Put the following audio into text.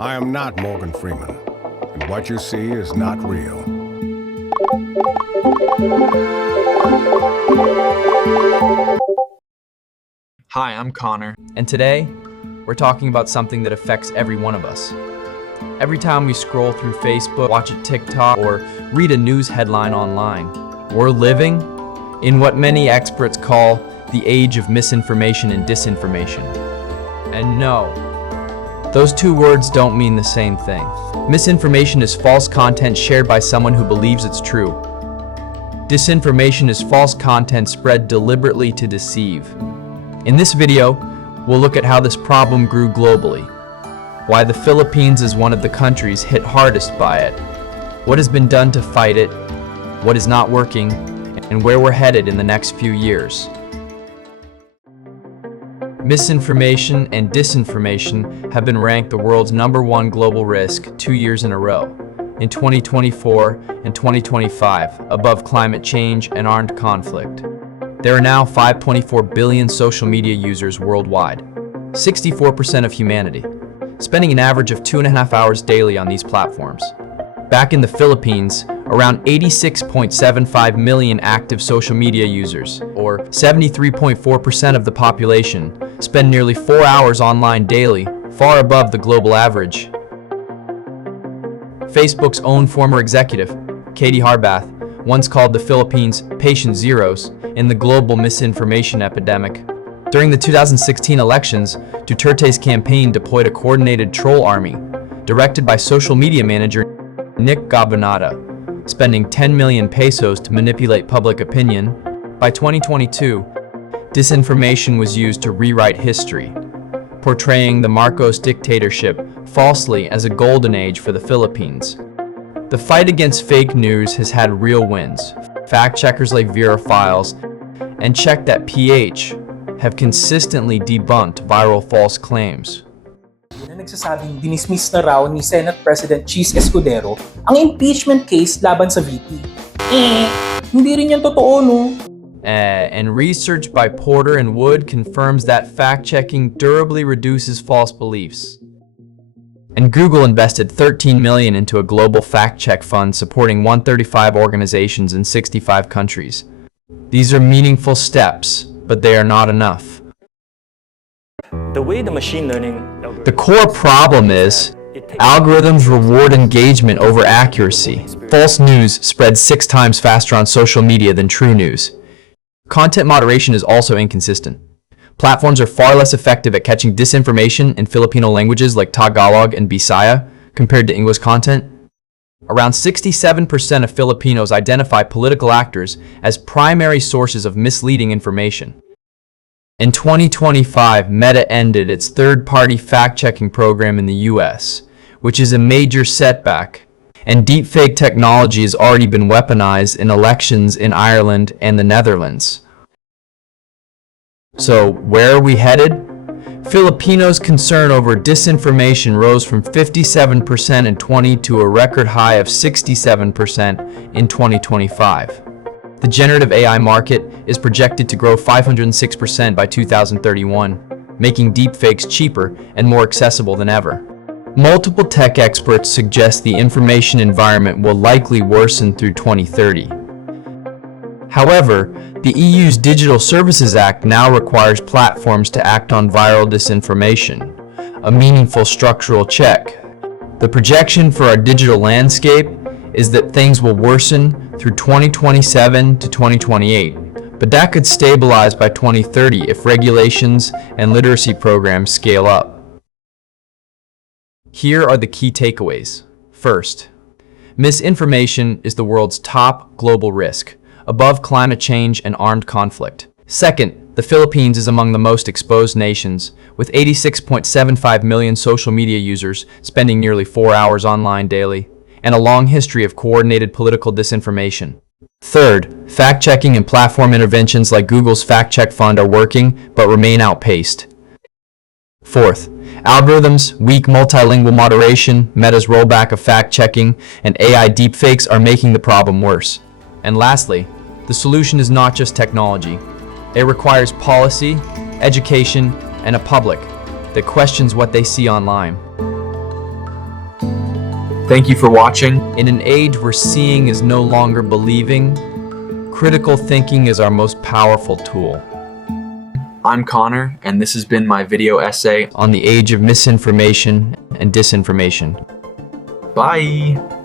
I am not Morgan Freeman, and what you see is not real. Hi, I'm Connor. And today, we're talking about something that affects every one of us. Every time we scroll through Facebook, watch a TikTok, or read a news headline online, we're living in what many experts call the age of misinformation and disinformation. And no, those two words don't mean the same thing. Misinformation is false content shared by someone who believes it's true. Disinformation is false content spread deliberately to deceive. In this video, we'll look at how this problem grew globally, why the Philippines is one of the countries hit hardest by it, what has been done to fight it, what is not working, and where we're headed in the next few years. Misinformation and disinformation have been ranked the world's #1 global risk 2 years in a row, in 2024 and 2025, above climate change and armed conflict. There are now 5.4 billion social media users worldwide, 64% of humanity, spending an average of 2.5 hours daily on these platforms. Back in the Philippines, around 86.75 million active social media users, or 73.4% of the population, spend nearly 4 hours online daily, far above the global average. Facebook's own former executive, Katie Harbath, once called the Philippines patient zeros in the global misinformation epidemic. During the 2016 elections, Duterte's campaign deployed a coordinated troll army, directed by social media manager Nick Gabonata, spending 10 million pesos to manipulate public opinion. By 2022, disinformation was used to rewrite history, portraying the Marcos dictatorship falsely as a golden age for the Philippines. The fight against fake news has had real wins. Fact-checkers like Vera Files and Check.ph have consistently debunked viral false claims. Na nagsasabing dinismiss na raw ni Senate President Cheese Escudero ang impeachment case laban sa VP. Hindi rin yan totoo, no? And research by Porter and Wood confirms that fact-checking durably reduces false beliefs. And Google invested $13 million into a global fact-check fund supporting 135 organizations in 65 countries. These are meaningful steps, but they are not enough. The way the machine learning... The core problem is algorithms reward engagement over accuracy. False news spreads 6 times faster on social media than true news. Content moderation is also inconsistent. Platforms are far less effective at catching disinformation in Filipino languages like Tagalog and Bisaya compared to English content. Around 67% of Filipinos identify political actors as primary sources of misleading information. In 2025, Meta ended its third-party fact-checking program in the US, which is a major setback, and deepfake technology has already been weaponized in elections in Ireland and the Netherlands. So, where are we headed? Filipinos' concern over disinformation rose from 57% in 2020 to a record high of 67% in 2025. The generative AI market is projected to grow 506% by 2031, making deepfakes cheaper and more accessible than ever. Multiple tech experts suggest the information environment will likely worsen through 2030. However, the EU's Digital Services Act now requires platforms to act on viral disinformation, a meaningful structural check. The projection for our digital landscape is that things will worsen through 2027 to 2028, but that could stabilize by 2030 if regulations and literacy programs scale up. Here are the key takeaways. First, misinformation is the world's top global risk, above climate change and armed conflict. Second, the Philippines is among the most exposed nations, with 86.75 million social media users spending nearly 4 hours online daily, and a long history of coordinated political disinformation. Third, fact-checking and platform interventions like Google's Fact Check Fund are working, but remain outpaced. Fourth, algorithms, weak multilingual moderation, Meta's rollback of fact-checking, and AI deepfakes are making the problem worse. And lastly, the solution is not just technology. It requires policy, education, and a public that questions what they see online. Thank you for watching. In an age where seeing is no longer believing, critical thinking is our most powerful tool. I'm Connor, and this has been my video essay. On the age of misinformation and disinformation. Bye!